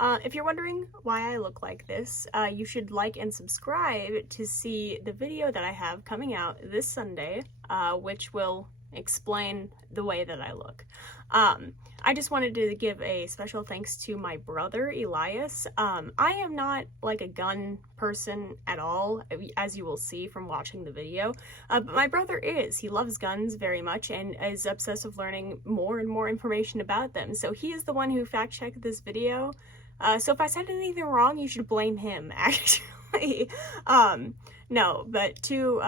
If you're wondering why I look like this, you should like and subscribe to see the video that I have coming out this Sunday, which will explain the way that I look. I just wanted to give a special thanks to my brother, Elias. I am not like a gun person at all, as you will see from watching the video, but my brother is. He loves guns very much and is obsessed with learning more and more information about them. So he is the one who fact-checked this video. So if I said anything wrong, you should blame him, actually. No, but to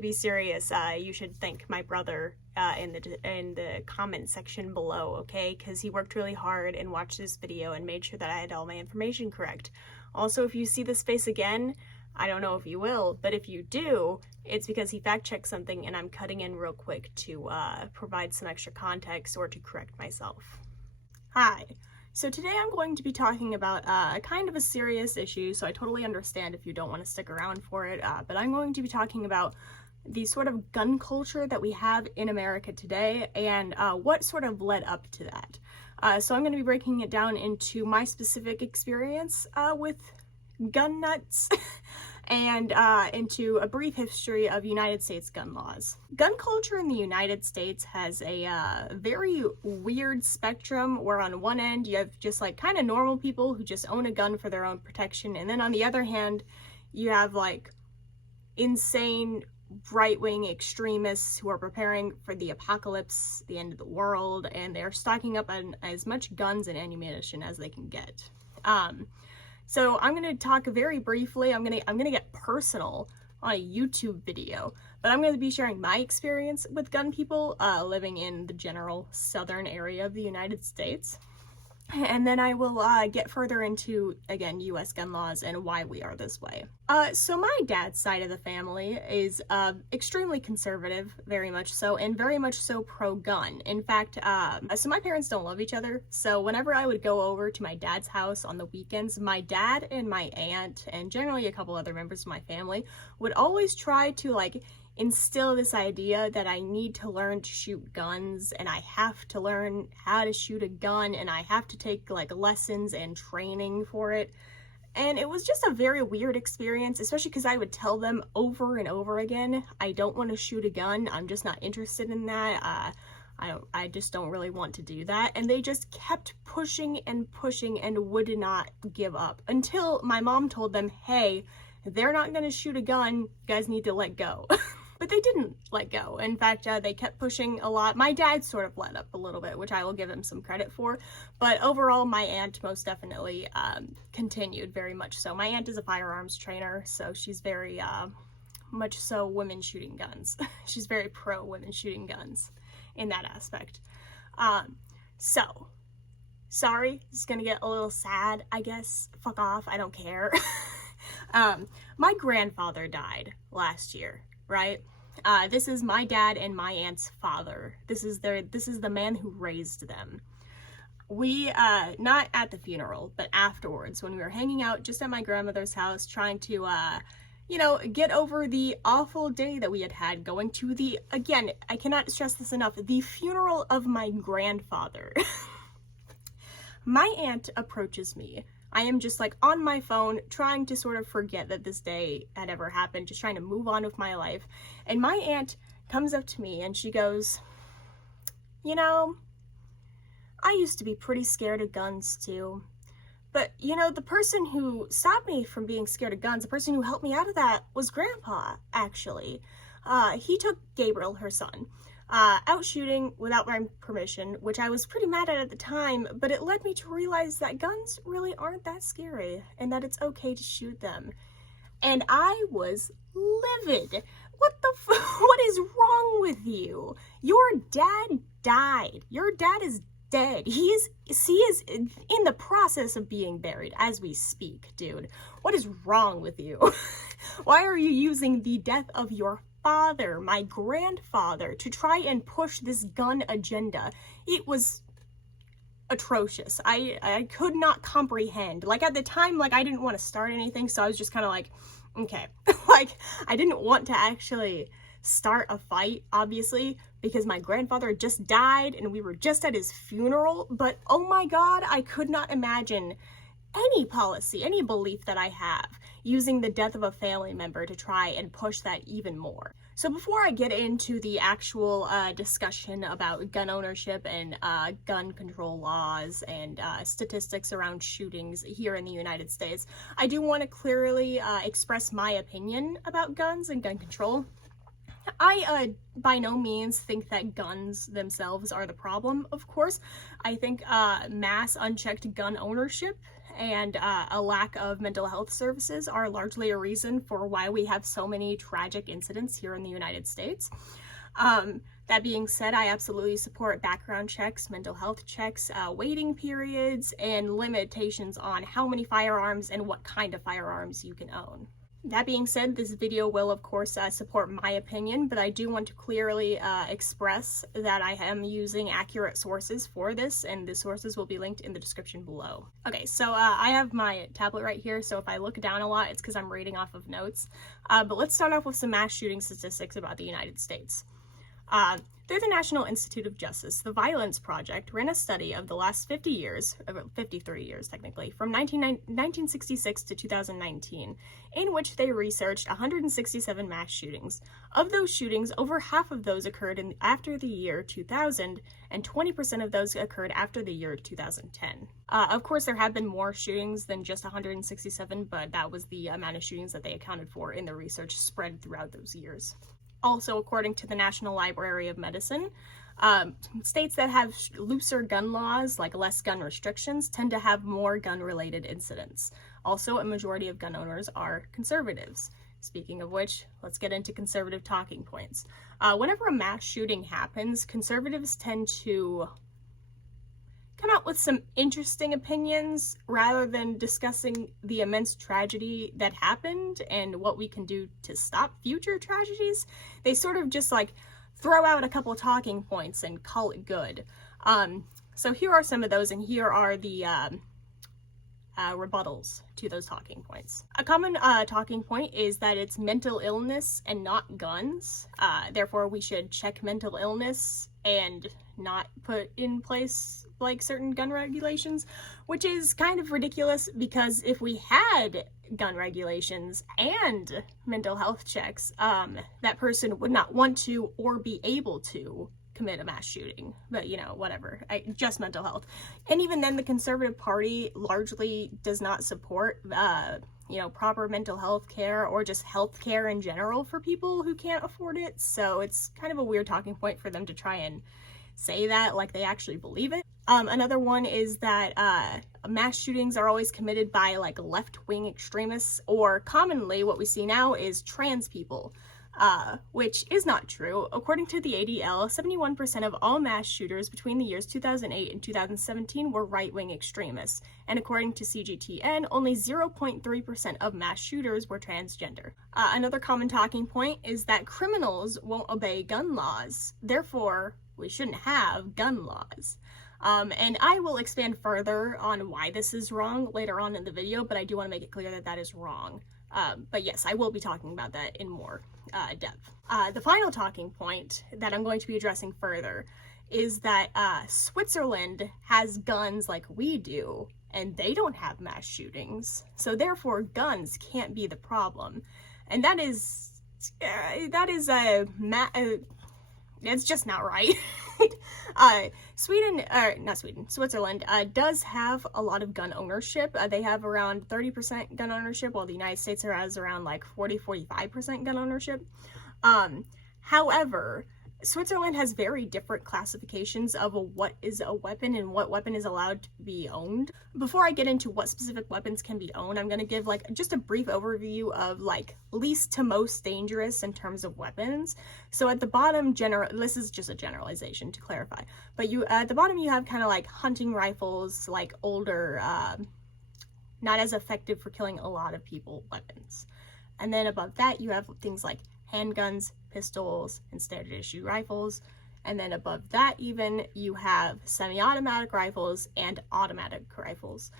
be serious, you should thank my brother in the comment section below, okay? Because he worked really hard and watched this video and made sure that I had all my information correct. Also, if you see this face again, I don't know if you will, but if you do, it's because he fact-checked something and I'm cutting in real quick to provide some extra context or to correct myself. Hi. So today I'm going to be talking about kind of a serious issue, so I totally understand if you don't want to stick around for it, but I'm going to be talking about the sort of gun culture that we have in America today and what sort of led up to that. So I'm going to be breaking it down into my specific experience with gun nuts and into a brief history of United States gun laws. Gun culture in the United States has a very weird spectrum where on one end you have just like kind of normal people who just own a gun for their own protection, and then on the other hand you have like insane right-wing extremists who are preparing for the apocalypse, the end of the world, and they're stocking up on as much guns and ammunition as they can get. So I'm going to talk very briefly. I'm going to get personal on a YouTube video, but I'm going to be sharing my experience with gun people living in the general southern area of the United States. And then I will get further into, again, U.S. gun laws and why we are this way. So my dad's side of the family is extremely conservative, very much so, and very much so pro-gun. In fact, so my parents don't love each other, so whenever I would go over to my dad's house on the weekends, my dad and my aunt, and generally a couple other members of my family, would always try to, like, instill this idea that I need to learn to shoot guns and I have to learn how to shoot a gun and I have to take like lessons and training for it. And it was just a very weird experience, especially because I would tell them over and over again, I don't want to shoot a gun, I'm just not interested in that, I just don't really want to do that. And they just kept pushing and would not give up until my mom told them, hey, they're not going to shoot a gun, you guys need to let go. But they didn't let go. In fact, they kept pushing a lot. My dad sort of let up a little bit, which I will give him some credit for. But overall, my aunt most definitely continued very much so. My aunt is a firearms trainer, so she's very much so women shooting guns. She's very pro women shooting guns in that aspect. So, sorry, this is gonna get a little sad, I guess. Fuck off, I don't care. My grandfather died last year, right? This is my dad and my aunt's father. This is the man who raised them. We, not at the funeral, but afterwards, when we were hanging out just at my grandmother's house, trying to, you know, get over the awful day that we had had going to the, again, I cannot stress this enough, the funeral of my grandfather. My aunt approaches me. I am just like on my phone trying to sort of forget that this day had ever happened, just trying to move on with my life. And my aunt comes up to me and she goes, you know, I used to be pretty scared of guns too. But, you know, the person who stopped me from being scared of guns, the person who helped me out of that was Grandpa, actually. He took Gabriel, her son, out shooting without my permission, which I was pretty mad at the time, but it led me to realize that guns really aren't that scary and that it's okay to shoot them. And I was livid. What is wrong with you? Your dad died. Your dad is dead. He is in the process of being buried as we speak, dude. What is wrong with you? Why are you using the death of your father, my grandfather, to try and push this gun agenda? It was atrocious. I could not comprehend. Like, at the time, like, I didn't want to start anything, so I was just kind of like, okay. Like, I didn't want to actually start a fight, obviously, because my grandfather just died and we were just at his funeral, but oh my god, I could not imagine any policy, any belief that I have, using the death of a family member to try and push that even more. So before I get into the actual discussion about gun ownership and gun control laws and statistics around shootings here in the United States, I do want to clearly express my opinion about guns and gun control. I by no means think that guns themselves are the problem, of course. I think mass unchecked gun ownership and a lack of mental health services are largely a reason for why we have so many tragic incidents here in the United States. That being said, I absolutely support background checks, mental health checks, waiting periods, and limitations on how many firearms and what kind of firearms you can own. That being said, this video will, of course, support my opinion, but I do want to clearly express that I am using accurate sources for this, and the sources will be linked in the description below. Okay, so I have my tablet right here, so if I look down a lot, it's because I'm reading off of notes. But let's start off with some mass shooting statistics about the United States. Through the National Institute of Justice, the Violence Project ran a study of the last 50 years, 53 years technically, from 1966 to 2019, in which they researched 167 mass shootings. Of those shootings, over half of those occurred after the year 2000, and 20% of those occurred after the year 2010. Of course, there have been more shootings than just 167, but that was the amount of shootings that they accounted for in the research spread throughout those years. Also, according to the National Library of Medicine, states that have looser gun laws, like less gun restrictions, tend to have more gun-related incidents. Also, a majority of gun owners are conservatives. Speaking of which, let's get into conservative talking points. Whenever a mass shooting happens, conservatives tend to come out with some interesting opinions rather than discussing the immense tragedy that happened and what we can do to stop future tragedies. They sort of just like throw out a couple talking points and call it good. So here are some of those, and here are the rebuttals to those talking points. A common talking point is that it's mental illness and not guns. Therefore, we should check mental illness and not put in place like certain gun regulations, which is kind of ridiculous because if we had gun regulations and mental health checks, that person would not want to or be able to commit a mass shooting. But you know, whatever, just mental health. And even then, the Conservative Party largely does not support proper mental health care or just health care in general for people who can't afford it. So it's kind of a weird talking point for them to try and say that like they actually believe it. Another one is that mass shootings are always committed by like left-wing extremists, or commonly what we see now is trans people, which is not true. According to the ADL, 71% of all mass shooters between the years 2008 and 2017 were right-wing extremists, and according to CGTN, only 0.3% of mass shooters were transgender. Another common talking point is that criminals won't obey gun laws, therefore we shouldn't have gun laws. And I will expand further on why this is wrong later on in the video, but I do want to make it clear that that is wrong. But yes, I will be talking about that in more depth. The final talking point that I'm going to be addressing further is that Switzerland has guns like we do, and they don't have mass shootings. So therefore, guns can't be the problem. And that is it's just not right. Switzerland does have a lot of gun ownership. They have around 30% gun ownership, while the United States has around like 45% gun ownership. However, Switzerland has very different classifications of what is a weapon and what weapon is allowed to be owned. Before I get into what specific weapons can be owned, I'm going to give like just a brief overview of like least to most dangerous in terms of weapons. So at the bottom, this is just a generalization to clarify, but at the bottom you have kind of like hunting rifles, like older, not as effective for killing a lot of people weapons. And then above that you have things like handguns, pistols, and standard issue rifles. And then above that even, you have semi-automatic rifles and automatic rifles.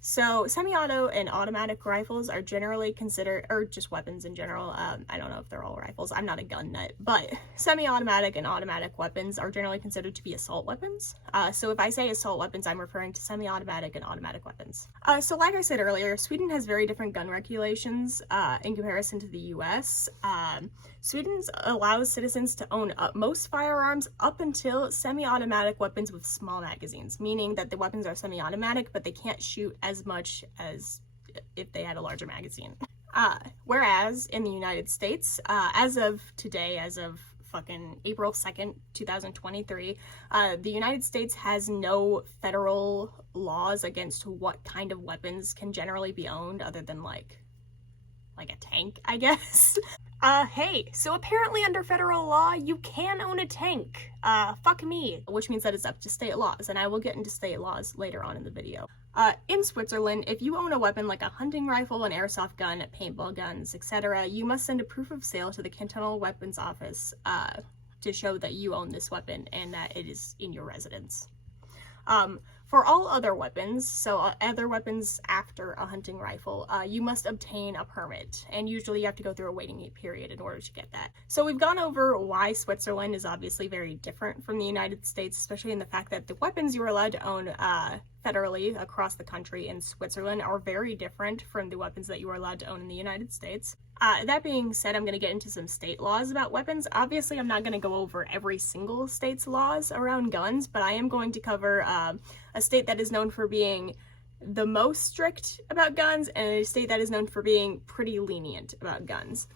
So semi-auto and automatic rifles are generally considered, or just weapons in general, I don't know if they're all rifles, I'm not a gun nut, but semi-automatic and automatic weapons are generally considered to be assault weapons. So if I say assault weapons, I'm referring to semi-automatic and automatic weapons. So like I said earlier, Sweden has very different gun regulations in comparison to the US. Sweden allows citizens to own most firearms up until semi-automatic weapons with small magazines, meaning that the weapons are semi-automatic, but they can't shoot as much as if they had a larger magazine. Whereas in the United States, as of today, as of fucking April 2nd, 2023, the United States has no federal laws against what kind of weapons can generally be owned other than like a tank, I guess. Hey, so apparently under federal law, you can own a tank. Fuck me. Which means that it's up to state laws, and I will get into state laws later on in the video. In Switzerland, if you own a weapon like a hunting rifle, an airsoft gun, paintball guns, etc., you must send a proof of sale to the cantonal weapons office to show that you own this weapon and that it is in your residence. For all other weapons, so other weapons after a hunting rifle, you must obtain a permit, and usually you have to go through a waiting period in order to get that. So we've gone over why Switzerland is obviously very different from the United States, especially in the fact that the weapons you are allowed to own federally across the country in Switzerland are very different from the weapons that you are allowed to own in the United States. That being said, I'm going to get into some state laws about weapons. Obviously, I'm not going to go over every single state's laws around guns, but I am going to cover a state that is known for being the most strict about guns and a state that is known for being pretty lenient about guns.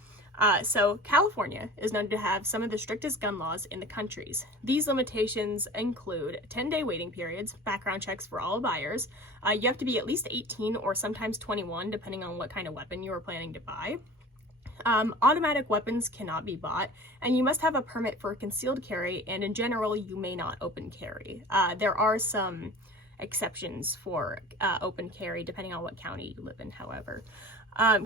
So California is known to have some of the strictest gun laws in the countries. These limitations include 10-day waiting periods, background checks for all buyers. You have to be at least 18 or sometimes 21, depending on what kind of weapon you are planning to buy. Automatic weapons cannot be bought, and you must have a permit for concealed carry, and in general, you may not open carry. There are some exceptions for open carry, depending on what county you live in, however.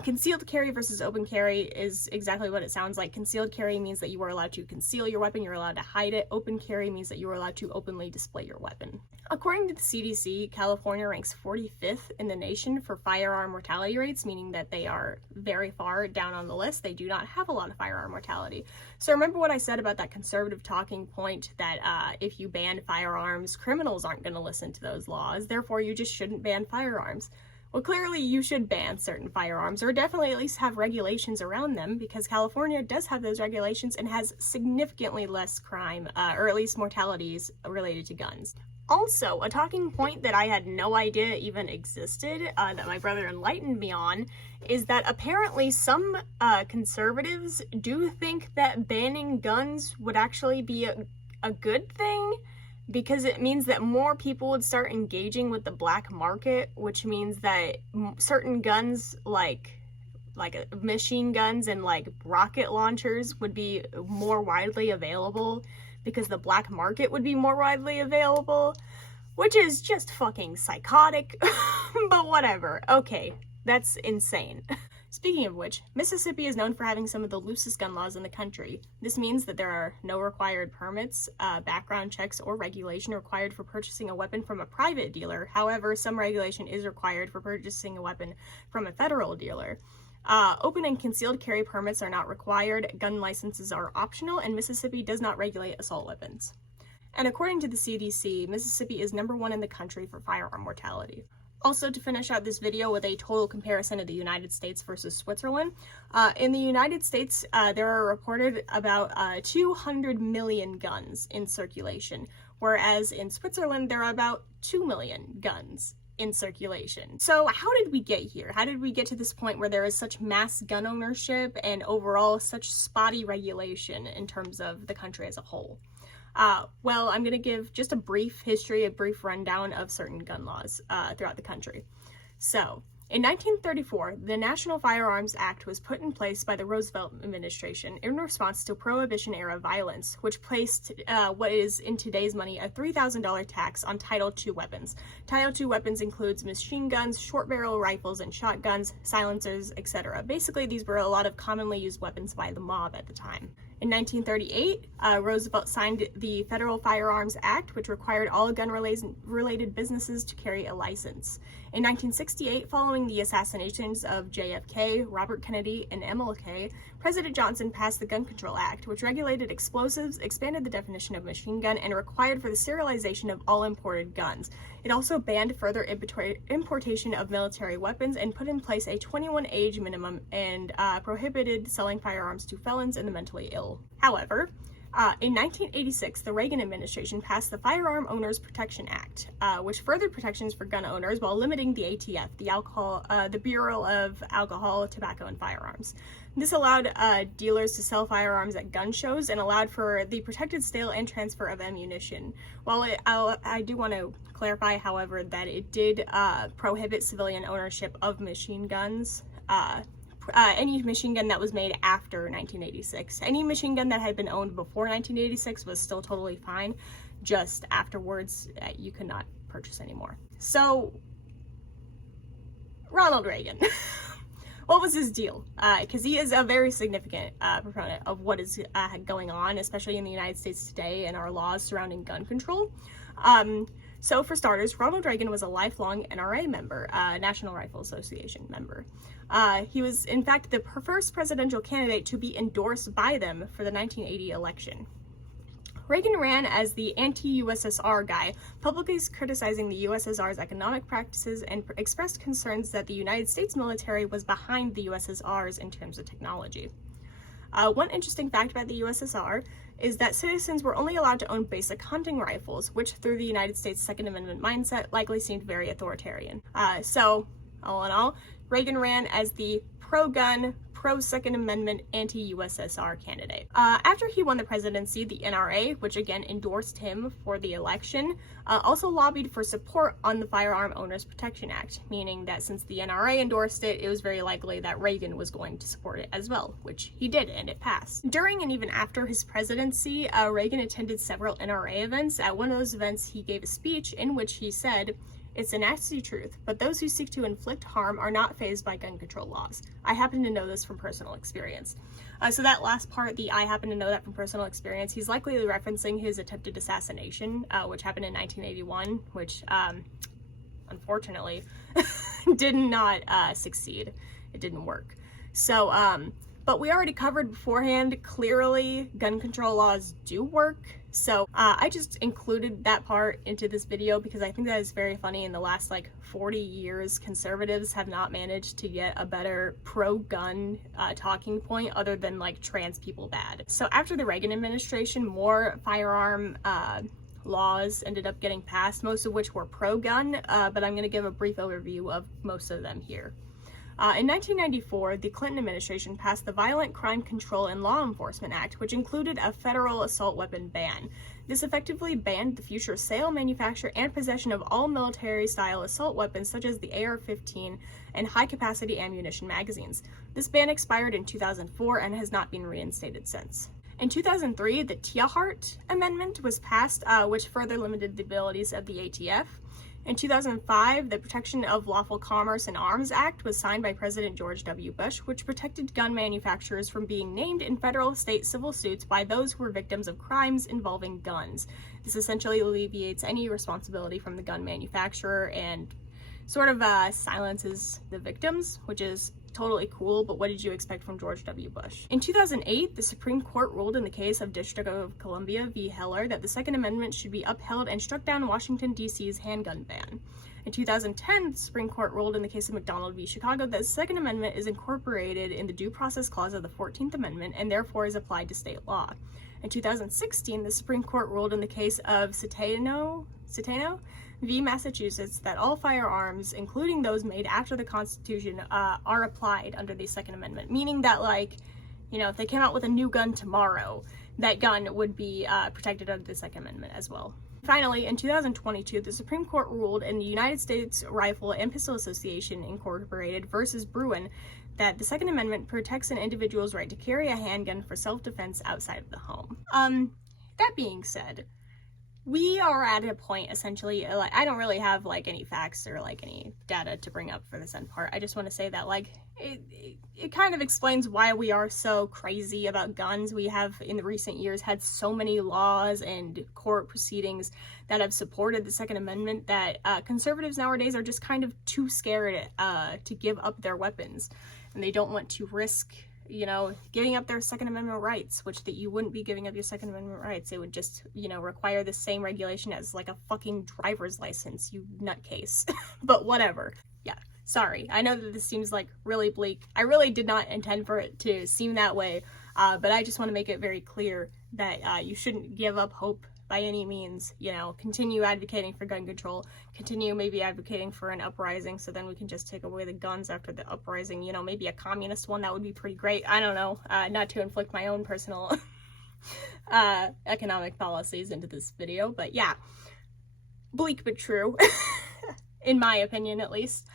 Concealed carry versus open carry is exactly what it sounds like. Concealed carry means that you are allowed to conceal your weapon, you're allowed to hide it. Open carry means that you are allowed to openly display your weapon. According to the CDC, California ranks 45th in the nation for firearm mortality rates, meaning that they are very far down on the list. They do not have a lot of firearm mortality. So remember what I said about that conservative talking point that if you ban firearms, criminals aren't going to listen to those laws, therefore you just shouldn't ban firearms. Well, clearly you should ban certain firearms, or definitely at least have regulations around them, because California does have those regulations and has significantly less crime, or at least mortalities related to guns. Also, a talking point that I had no idea even existed, that my brother enlightened me on, is that apparently some conservatives do think that banning guns would actually be a good thing, because it means that more people would start engaging with the black market, which means that certain guns like machine guns and like rocket launchers would be more widely available because the black market would be more widely available, which is just fucking psychotic, but whatever. Okay, that's insane. Speaking of which, Mississippi is known for having some of the loosest gun laws in the country. This means that there are no required permits, background checks, or regulation required for purchasing a weapon from a private dealer. However, some regulation is required for purchasing a weapon from a federal dealer. Open and concealed carry permits are not required, gun licenses are optional, and Mississippi does not regulate assault weapons. And according to the CDC, Mississippi is #1 in the country for firearm mortality. Also, to finish out this video with a total comparison of the United States versus Switzerland, in the United States, there are reported about 200 million guns in circulation, whereas in Switzerland, there are about 2 million guns in circulation. So how did we get here? How did we get to this point where there is such mass gun ownership and overall such spotty regulation in terms of the country as a whole? Well, I'm going to give just a brief history, a brief rundown of certain gun laws throughout the country. So, in 1934, the National Firearms Act was put in place by the Roosevelt administration in response to Prohibition-era violence, which placed what is, in today's money, a $3,000 tax on Title II weapons. Title II weapons includes machine guns, short-barrel rifles, and shotguns, silencers, etc. Basically, these were a lot of commonly used weapons by the mob at the time. In 1938, Roosevelt signed the Federal Firearms Act, which required all gun-related businesses to carry a license. In 1968, following the assassinations of JFK, Robert Kennedy, and MLK, President Johnson passed the Gun Control Act, which regulated explosives, expanded the definition of machine gun, and required for the serialization of all imported guns. It also banned further importation of military weapons and put in place a 21 age minimum and prohibited selling firearms to felons and the mentally ill. However, in 1986, the Reagan administration passed the Firearm Owners Protection Act, which furthered protections for gun owners while limiting the ATF, the Bureau of Alcohol, Tobacco, and Firearms. This allowed dealers to sell firearms at gun shows and allowed for the protected sale and transfer of ammunition. While I do want to clarify, however, that it did prohibit civilian ownership of machine guns. Any machine gun that was made after 1986. Any machine gun that had been owned before 1986 was still totally fine. Just afterwards, you could not purchase anymore. So, Ronald Reagan. What was his deal? Because he is a very significant proponent of what is going on, especially in the United States today and our laws surrounding gun control. So for starters, Ronald Reagan was a lifelong NRA member, National Rifle Association member. He was, in fact, the first presidential candidate to be endorsed by them for the 1980 election. Reagan ran as the anti-USSR guy, publicly criticizing the USSR's economic practices and expressed concerns that the United States military was behind the USSR's in terms of technology. One interesting fact about the USSR is that citizens were only allowed to own basic hunting rifles, which through the United States Second Amendment mindset likely seemed very authoritarian. So, all in all, Reagan ran as the pro-gun, pro-Second Amendment, anti-USSR candidate. After he won the presidency, the NRA, which again endorsed him for the election, also lobbied for support on the Firearm Owners Protection Act, meaning that since the NRA endorsed it, it was very likely that Reagan was going to support it as well, which he did, and it passed. During and even after his presidency, Reagan attended several NRA events. At one of those events, he gave a speech in which he said, "It's a nasty truth, but those who seek to inflict harm are not fazed by gun control laws. I happen to know this from personal experience." So that last part, the "I happen to know that from personal experience," he's likely referencing his attempted assassination, which happened in 1981, which unfortunately did not succeed. It didn't work. So, but we already covered beforehand, clearly gun control laws do work. So I just included that part into this video because I think that is very funny. In the last 40 years, conservatives have not managed to get a better pro-gun talking point other than trans people bad. So after the Reagan administration, more firearm laws ended up getting passed, most of which were pro-gun, but I'm going to give a brief overview of most of them here. In 1994, the Clinton administration passed the Violent Crime Control and Law Enforcement Act, which included a federal assault weapon ban. This effectively banned the future sale, manufacture, and possession of all military-style assault weapons such as the AR-15 and high-capacity ammunition magazines. This ban expired in 2004 and has not been reinstated since. In 2003, the Tiahrt Amendment was passed, which further limited the abilities of the ATF. In 2005, the Protection of Lawful Commerce in Arms Act was signed by President George W. Bush, which protected gun manufacturers from being named in federal state civil suits by those who were victims of crimes involving guns. This essentially alleviates any responsibility from the gun manufacturer and sort of silences the victims, which is totally cool, but what did you expect from George W. Bush? In 2008, the Supreme Court ruled in the case of District of Columbia v. Heller that the Second Amendment should be upheld and struck down Washington, D.C.'s handgun ban. In 2010, the Supreme Court ruled in the case of McDonald v. Chicago that the Second Amendment is incorporated in the Due Process Clause of the 14th Amendment and therefore is applied to state law. In 2016, the Supreme Court ruled in the case of Citano v. Massachusetts that all firearms, including those made after the Constitution, are applied under the Second Amendment, meaning that if they came out with a new gun tomorrow, that gun would be protected under the Second Amendment as well. Finally, in 2022, the Supreme Court ruled in the United States Rifle and Pistol Association Incorporated versus Bruin that the Second Amendment protects an individual's right to carry a handgun for self-defense outside of the home. That being said, we are at a point, essentially, like, I don't really have, like, any facts or, like, any data to bring up for this end part. I just want to say that, like, it kind of explains why we are so crazy about guns. We have, in the recent years, had so many laws and court proceedings that have supported the Second Amendment that conservatives nowadays are just kind of too scared to give up their weapons. And they don't want to risk, you know, giving up their Second Amendment rights, which that you wouldn't be giving up your Second Amendment rights. It would just, you know, require the same regulation as like a fucking driver's license, you nutcase. But whatever. Yeah, sorry. I know that this seems like really bleak. I really did not intend for it to seem that way, but I just want to make it very clear that you shouldn't give up hope by any means. You know, continue advocating for gun control, continue maybe advocating for an uprising, so then we can just take away the guns after the uprising, you know, maybe a communist one. That would be pretty great. I don't know, not to inflict my own personal economic policies into this video, but yeah, bleak but true, in my opinion at least.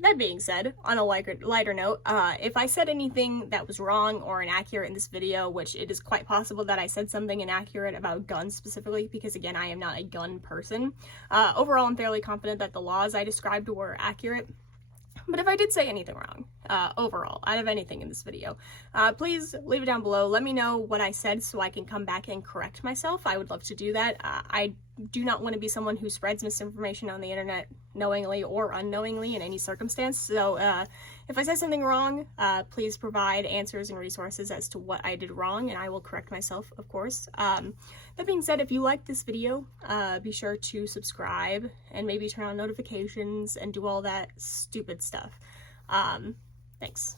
That being said, on a lighter note, if I said anything that was wrong or inaccurate in this video, which it is quite possible that I said something inaccurate about guns specifically, because again, I am not a gun person, overall I'm fairly confident that the laws I described were accurate. But if I did say anything wrong, overall, out of anything in this video, please leave it down below. Let me know what I said so I can come back and correct myself. I would love to do that. I do not want to be someone who spreads misinformation on the internet knowingly or unknowingly in any circumstance. So if I said something wrong, please provide answers and resources as to what I did wrong, and I will correct myself, of course. That being said, if you liked this video, be sure to subscribe and maybe turn on notifications and do all that stupid stuff. Thanks.